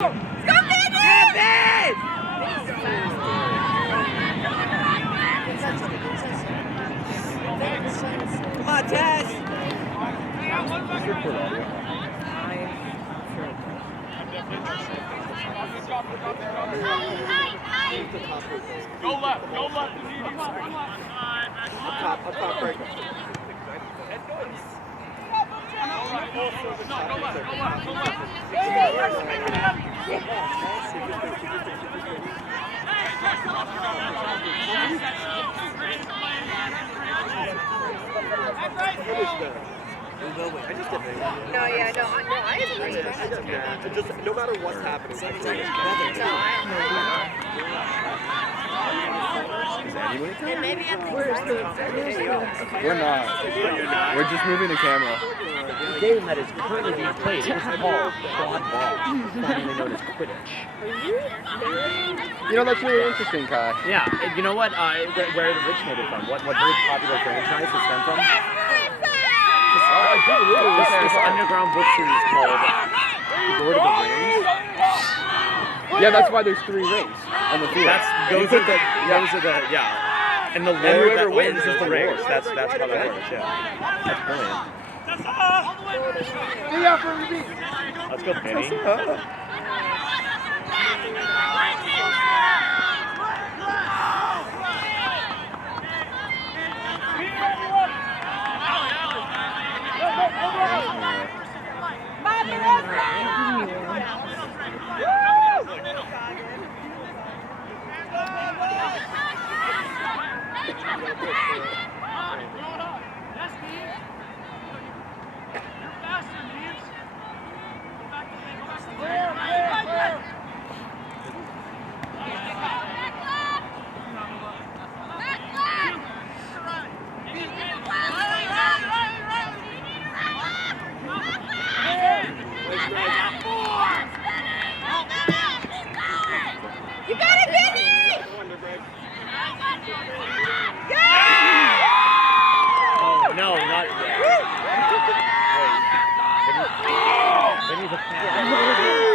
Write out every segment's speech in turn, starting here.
Come on, Tess! Go left, go left. Up top, break. No, go left, go left. No, yeah, no, I agree. Just no matter what's happening. No, maybe I think We're not. We're just moving the camera. The game that is currently being played is called quad ball, commonly known as Quidditch. You know, that's really interesting, Kai. Yeah, and you know what? Where it originated from? What very popular franchise it stemmed from? This underground book series called Lord of the Rings. Yeah, that's why there's 3 rings on the field. Those are the and the Lord that wins is the rings. That's how that works. Yeah, that's brilliant. Let's go, Penny. You got it, Benny! Oh no, not yet.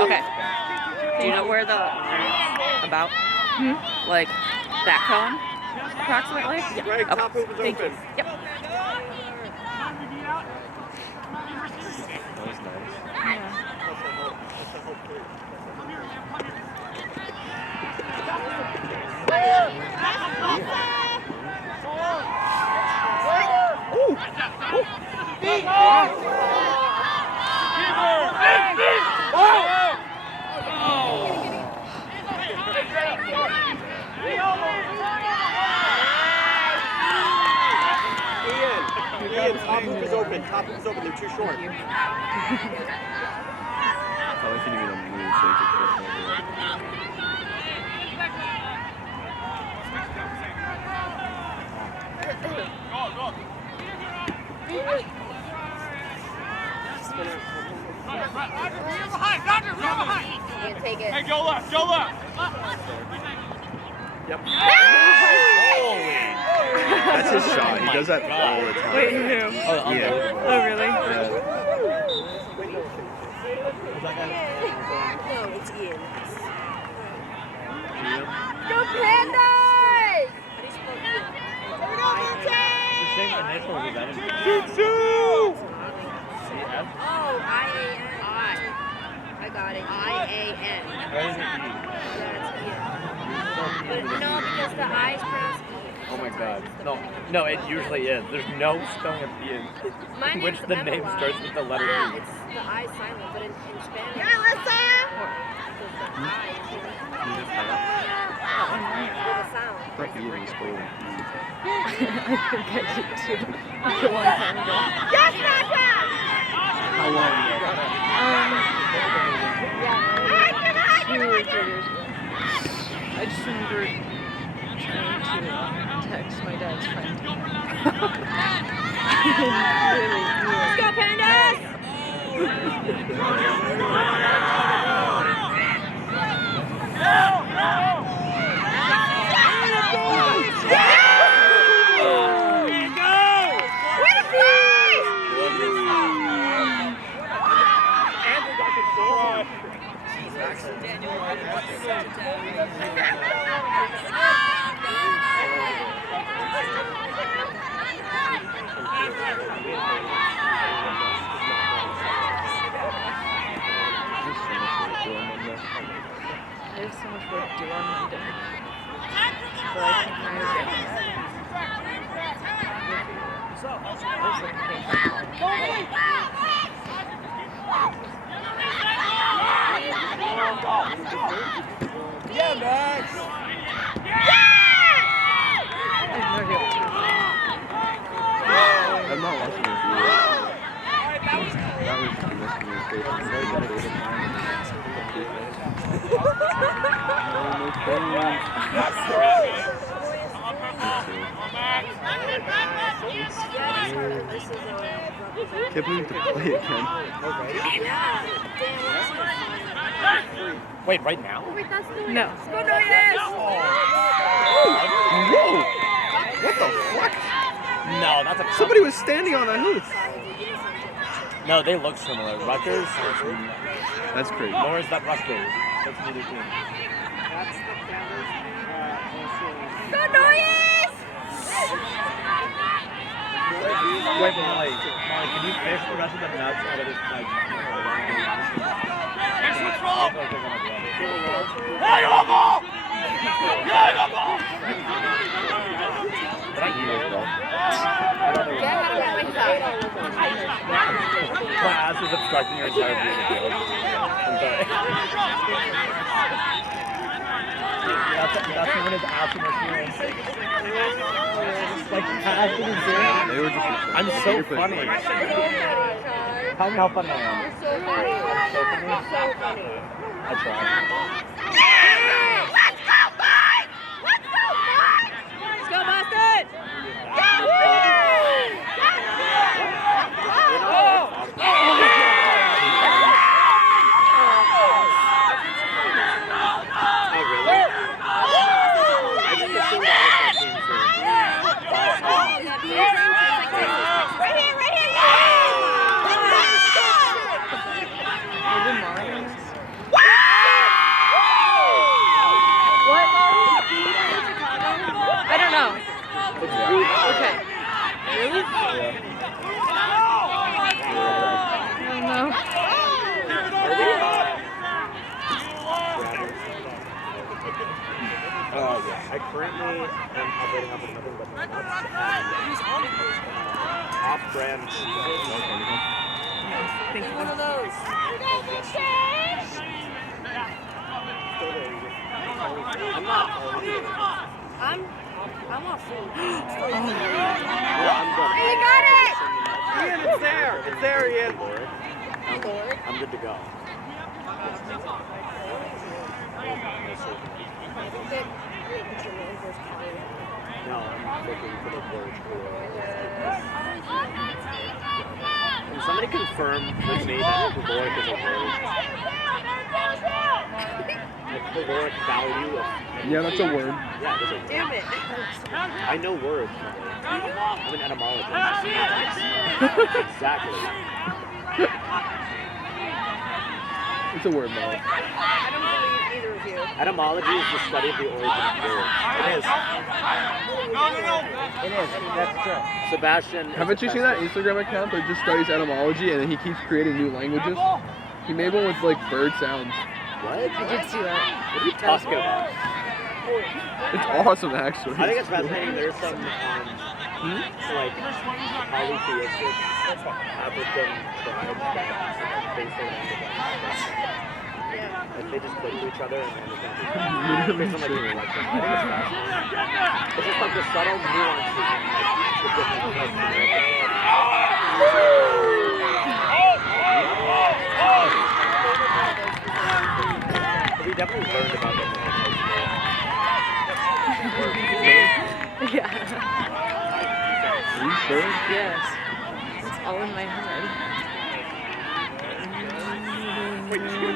Okay. Do you know where the about? Like that cone, approximately? Yeah. Greg, top hoop is Thank open. you. Yep. That was nice. Ian, top hoop is open. Top hoop is open. They're too short. Probably shouldn't even move so you can push over it. You can take it. Hey, go left, go left. Yep. That's his shot. He does that all the time. Wait, who? Yeah. Oh, really? Yeah. No, it's Ian. Go Pandas! The same initial was that in Oh, I-A-N. I got it. I-A-N. Where is it? Yeah, it's Ian. But no, because the I's pronounced E. Oh my god. No, it usually is. There's no spelling of E in which the name starts with the letter Yeah, E. it's the I silent, but in Spanish. You just have With a sound. Fuck you, he's cool. I think I did too. A long time ago. Yes, Naka! How long ago? 2 or 3 years ago. I just remember trying to text my dad's friend. Really, Let's go, Pandas! There's so much work to do on Monday. But I think Yeah, Max. I'm not watching this video. That was the miscommunication. Can't believe to play it, Ken. Wait, right now? no. Whoa! What the fuck? No, that's a. Somebody was standing on that hoop. No, they look similar. Rutgers. That's crazy. Nor is that Rutgers. That's neither team. That's the Pandas. Wait, Molly, can you fish the rest of the nuts out of this pipe? Next one's wrong. Class is obstructing your entire view of the field. I'm sorry. That's when his ass was like passing and doing. They were just. I'm so funny. Tell me how funny I am. So funny. So funny. I try. Let's go, Boston! I don't know. Okay. Really? Yeah. I don't know. I currently am operating off of nothing but nuts and off-brand. Thank you. One of those. I'm not. I'm off food. I'm good. You got it! Ian, it's there. It's there, Ian. I'm good to go. No, I'm looking for the word for. Can somebody confirm with me that caloric is a word? The caloric value of. Yeah, that's a word. Yeah, that's a word. Damn it. I know words. I'm an etymologist. Exactly. It's a word, Molly. I don't believe either of you. Etymology is the study of the origin of words. It is. No. It is. That's true. Sebastian. Haven't you seen that Instagram account that just studies etymology and then he keeps creating new languages? He made one with like bird sounds. What? I did see that. What are you talking about? It's awesome, actually. I think it's fascinating. There's some like polytheistic African tribes that base their language on like they just click to each other and then it's based on like the election. I think it's fascinating. It's just like the subtle nuances in like the different like we definitely learned about them in high school. Yeah. Are you sure? Yes. It's all in my head. Wait, you should get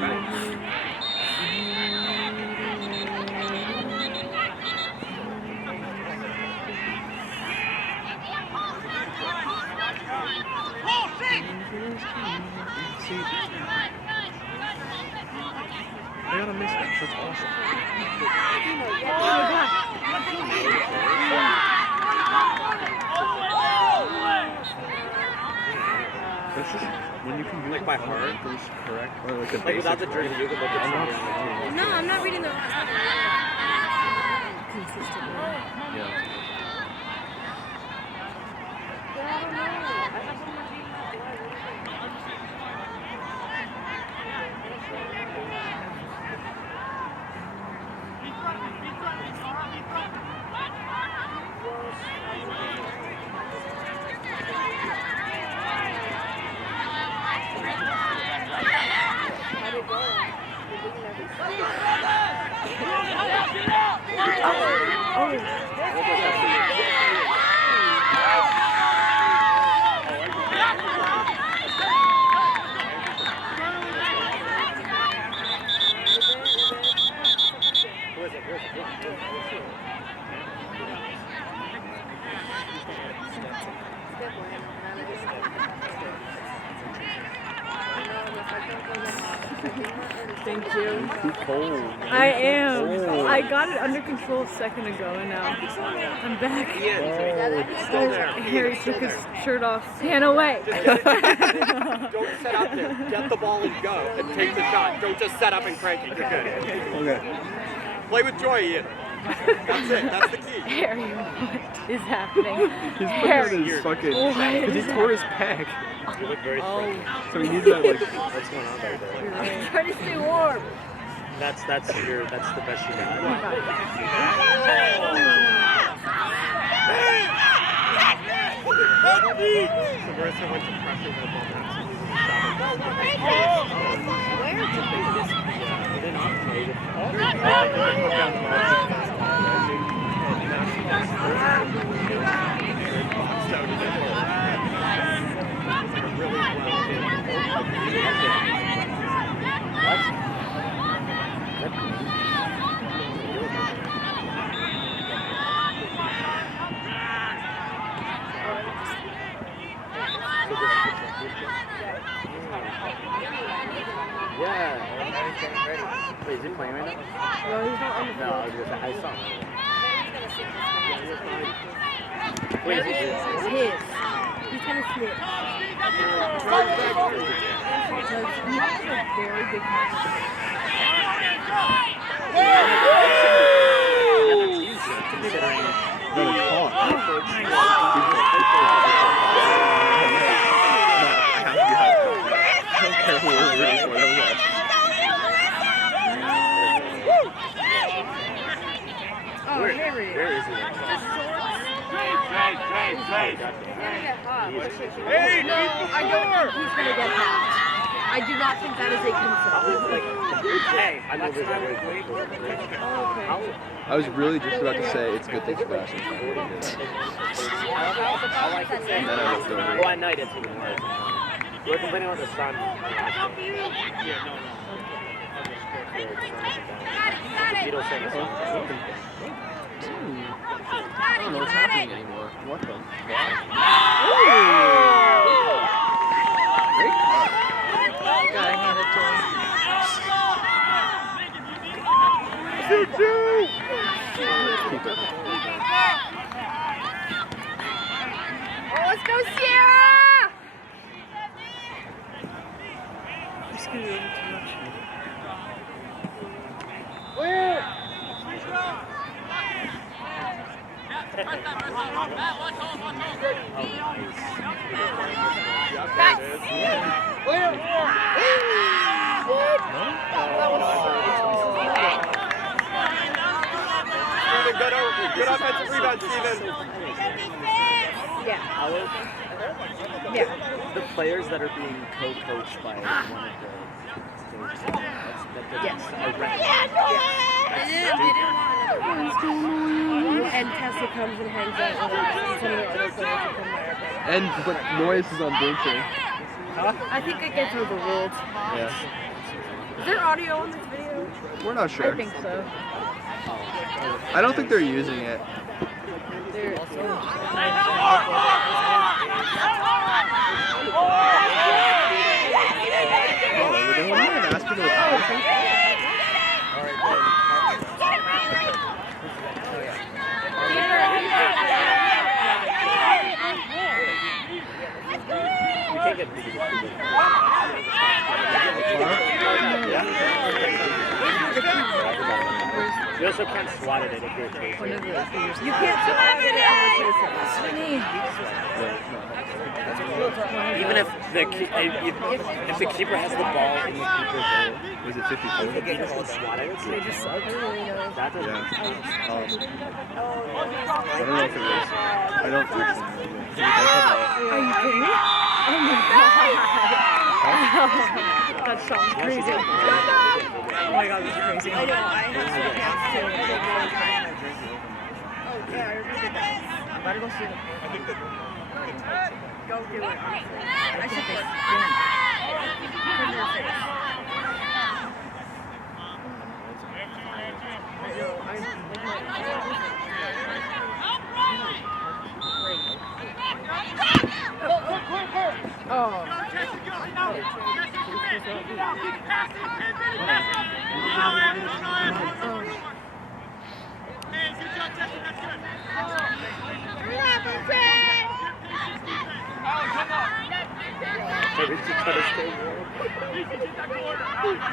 I gotta make placements. That's awesome. That's just when you can do Like by heart? things correct. Or like a Like without the basic jersey, you can look at something on the team. No, I'm not reading the last one. Yeah. Thank you. Too cold. I am. I got it under control a second ago, and now I'm back. Still there. Harry took his shirt off. Stand away. Don't set up there. Get the ball and go. And take the shot. Don't just set up and crank it. You're good. Okay. Play with joy, Ian. That's it. That's the key. Harry, what is happening? He's putting on his fucking. Because he tore his pec. You look very threatening. So he needs that, like. What's going on back there? I'm trying to stay warm. That's the best you got. Marissa went to pressure that ball. Yeah. Wait, is he playing right now? No, he's not on the No, I was gonna say, I saw him. Wait, is he It's his. He's gonna snip. Because he has a very good Where is he? Hey, No, I don't think he's gonna get that. I do not think that is a concern. Hey, I know I was really just about to say it's a good thing Sebastian's not doing it. And then I looked over. Well, at night it's even worse. You were complaining about the sun. Beatles sang a song. I don't know what's happening anymore. What the fuck? Great cut. Gotta hand it to him. Keep it. Oh, let's go, Sierra! Just gonna do too much. Good offensive rebound, Steven. Yeah. Yeah. The players that are being co-coached by one of the Yes. They didn't want another one. And Tesla comes and hangs out with us. Some of the other players who come there. But Noyes is on Bluetooth. I think it gets overruled. Yeah. Is there audio on this video? We're not sure. I think so. I don't think they're using it. There. Oh, they want to ask people to also can't swat at it if you're chasing. One of the figures. You can't swat it. Even if the keeper has the ball in the keeper's goal, Was it 54? he can swat at it. They just suck. That doesn't. Yeah. I don't know if it was. I don't think so. Are you kidding me? Oh my god. That sounds crazy. Oh my god, this is crazy. I know. I better go see them. Go do it. I support. From your face.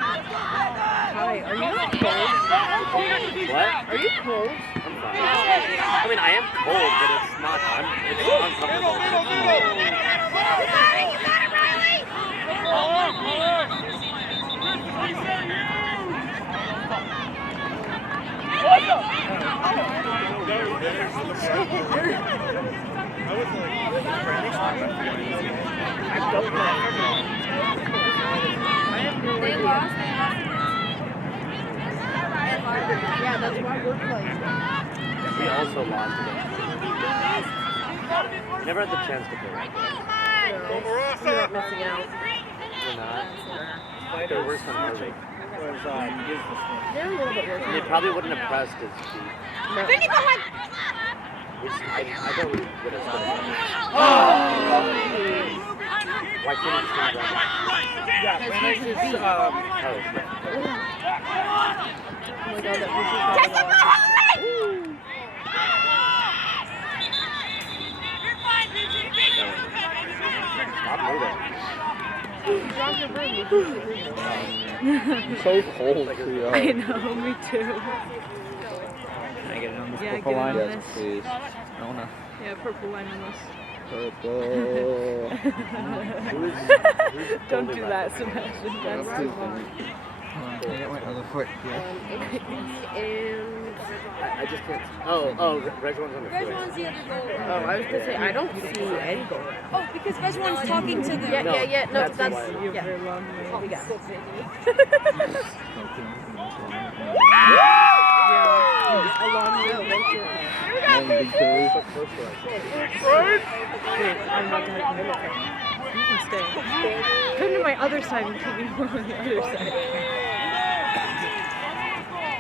Hi, are you cold? What? Are you cold? I'm fine. I mean, I am cold, but it's not. It's uncomfortable. They lost. Yeah, that's why we're playing. We also lost against them. Never had the chance to play. You're not missing out. We're not. They're worse than Harvard. They're a little bit worse. They probably wouldn't have pressed as deep. I thought we would have Why couldn't you stand that? Because he's your beat. Oh, Oh my god, that was just stop moving. I'm so cold. I know, me too. Can I get it on this Yeah, purple get line? on Yes, this. please. I wanna. Yeah, purple line on this. Purple. Don't do that, Sebastian. That's too fun. Hold on, can I get my other foot here? I just can't. Oh, Reg one's on the Reg foot. one's the other goal. Oh, I was gonna say, I don't see any goal. Oh, because Reg one's talking to the. Yeah, No, no, that's that's why. you Yeah. very long way. We got it. Yeah, a long way. One big toe. So close to us. Wait, I'm not gonna come in. You can stay. Come to my other side and keep me on the other side.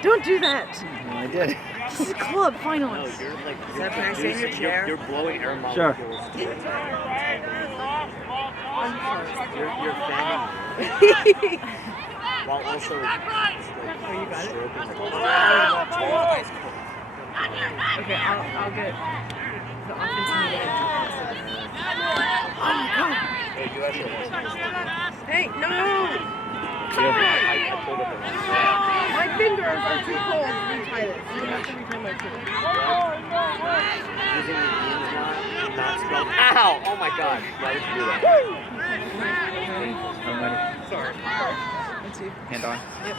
Don't do that! I did. This is club No, finals. you're like. Seb, can I stay in your chair? You're blowing air Sure. molecules. You're fanning while also. Oh, you got it? Okay, I'll get the offensive media. Oh my god! Hey, no! I pulled up a My fingers are too cold to retie this. You have to retie my fingers. using the beans not spelled. Ow! Oh my god. Why would you do that? I'm ready. Sorry. Let's see. Hand on. Yep.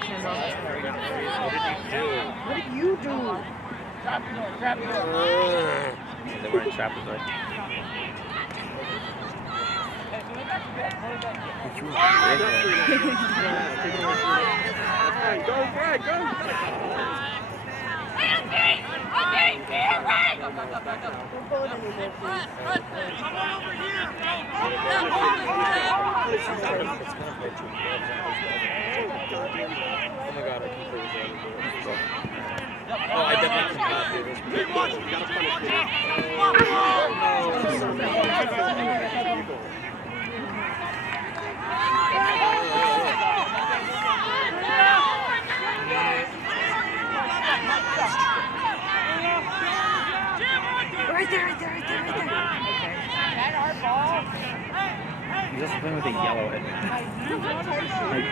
Hands on. What did you What did you do? They were in trapezoid. Go, Brad, go. Oh my god, I completely forgot. Oh, I definitely cannot do this. You gotta punish me. He's also playing with a yellow head. I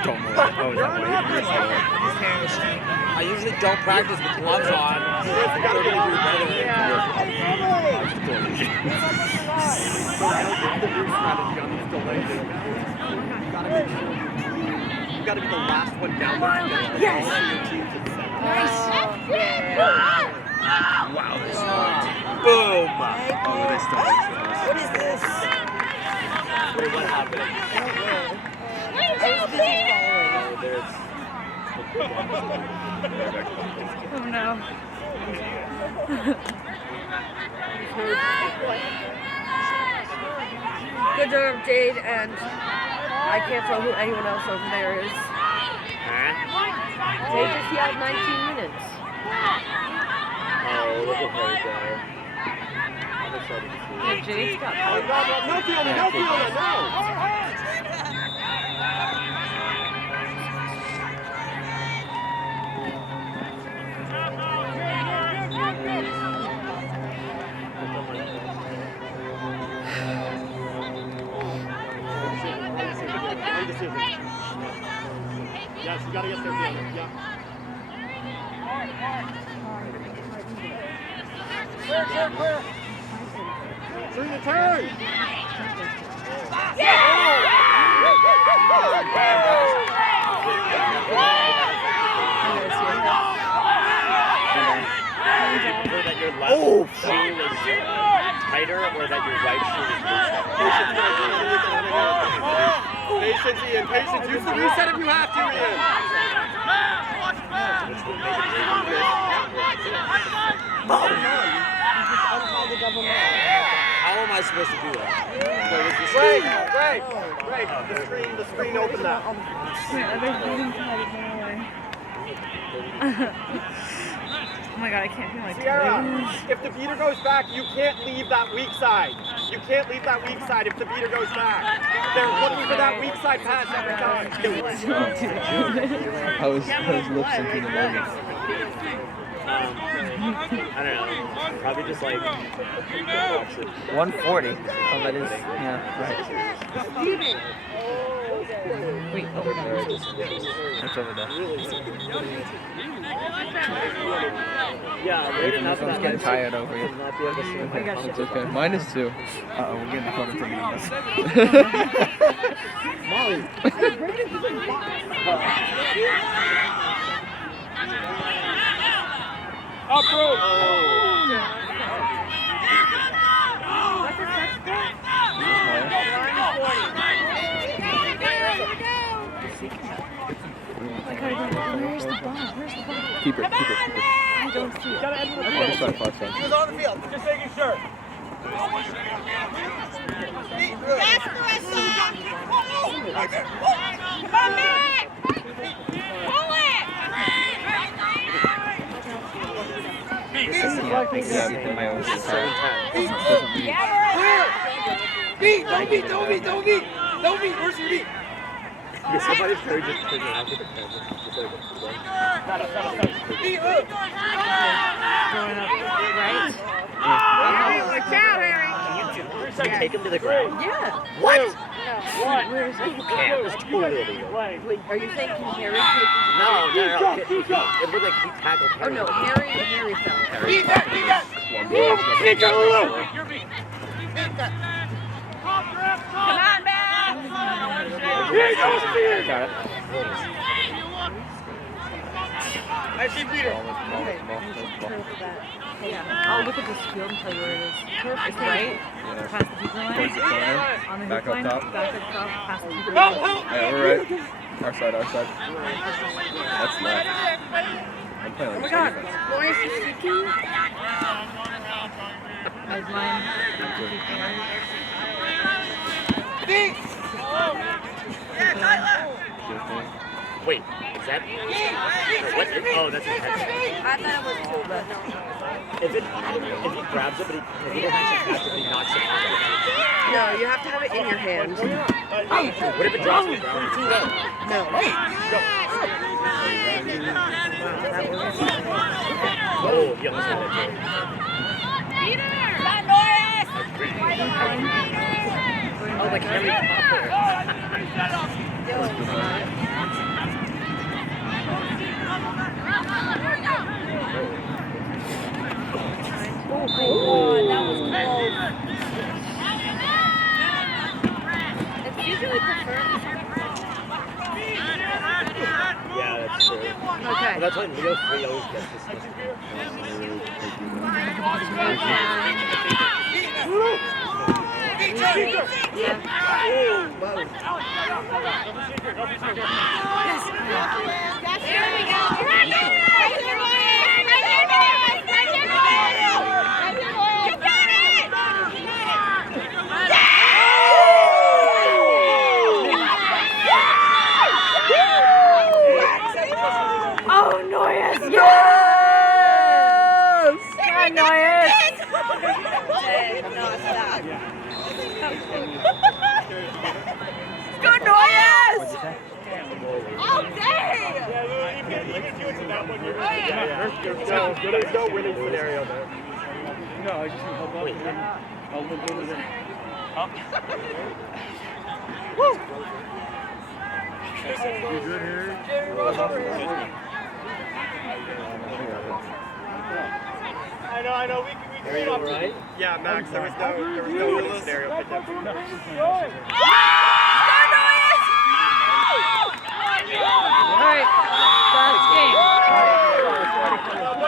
don't know. Oh, is that white? I usually don't practice with gloves on. You gotta be You gotta be the last one down there. Yes. Nice. Wow, this one. Boom. Oh, they still What is this? Wait, what happened? I was busy following. There's. Oh no. Good job, Jade, and I can't tell who anyone else over there is. Jade just yelled 19 minutes. Oh, look at her go. I'm excited to see. Yeah, Jade's got No fielding, no fielding, no! Yes, you gotta get there, fielder. Yeah. Clear. Bring the turn! That your left shoe is tighter or that your right shoe is looser? Patience, Ian. Patience. Use the reset if you have to, Ian. How am I supposed to do that? Break. The screen opened that. Oh my god, I can't feel my Sierra, toes. if the beater goes back, you can't leave that weak side. You can't leave that weak side if the beater goes back. They're looking for that weak side pass every time. I was lip syncing the moment. I don't know. Probably just like 140. Oh, that is. Yeah, right. Wait, over there. It's over there. yeah, late enough I'm that getting tired over here. not be able to see. I got you. It's okay. Minus 2. Uh-oh, we're getting caught into numbers. Molly. Up, bro. Where's the ball? Keep it. I don't see it. Far side. Who's on the field? Just making sure. Come on, Nick! Pull it! Yeah, my own shit. Beat! Don't beat! Where's your beat? Somebody's very just figuring out the defense. Beat, look! Going up right. Watch out, Harry. Take him to the ground. Yeah. What? Where is it? You can't. It's totally illegal. Wait, are you saying Harry? No. It looked like he tackled Oh no, Harry fell. Beat that! Come on, man! Got it. I see Peter. Yeah. I'll look at this field and tell you where it is. It's right. Past the people line. Towards the corner. On the Back hoop line. up top. Back up top. Past the people Help! line. Yeah, we're right. Our side. That's left. I'm playing like God, defense. why is he speaking? As mine. Wait, is that? What? Oh, that's his head. I thought it was two, but no. If he grabs it, but he doesn't actually catch it, but he knocks it out. No, you have to have it in your hand. What if it drops to the ground? No. Oh, he almost had it. Oh, like Harry Potter. Well, that's why Leo 3 always gets this stuff. Oh, Noyes! Yes! Come on, Noyes! Go, Noyes! Oh, dang! There's no winning scenario there. No, I just need help out. I'll live with it. You good here? I know. We Are you alright? Yeah, Max, there was no winning scenario picked up. Alright.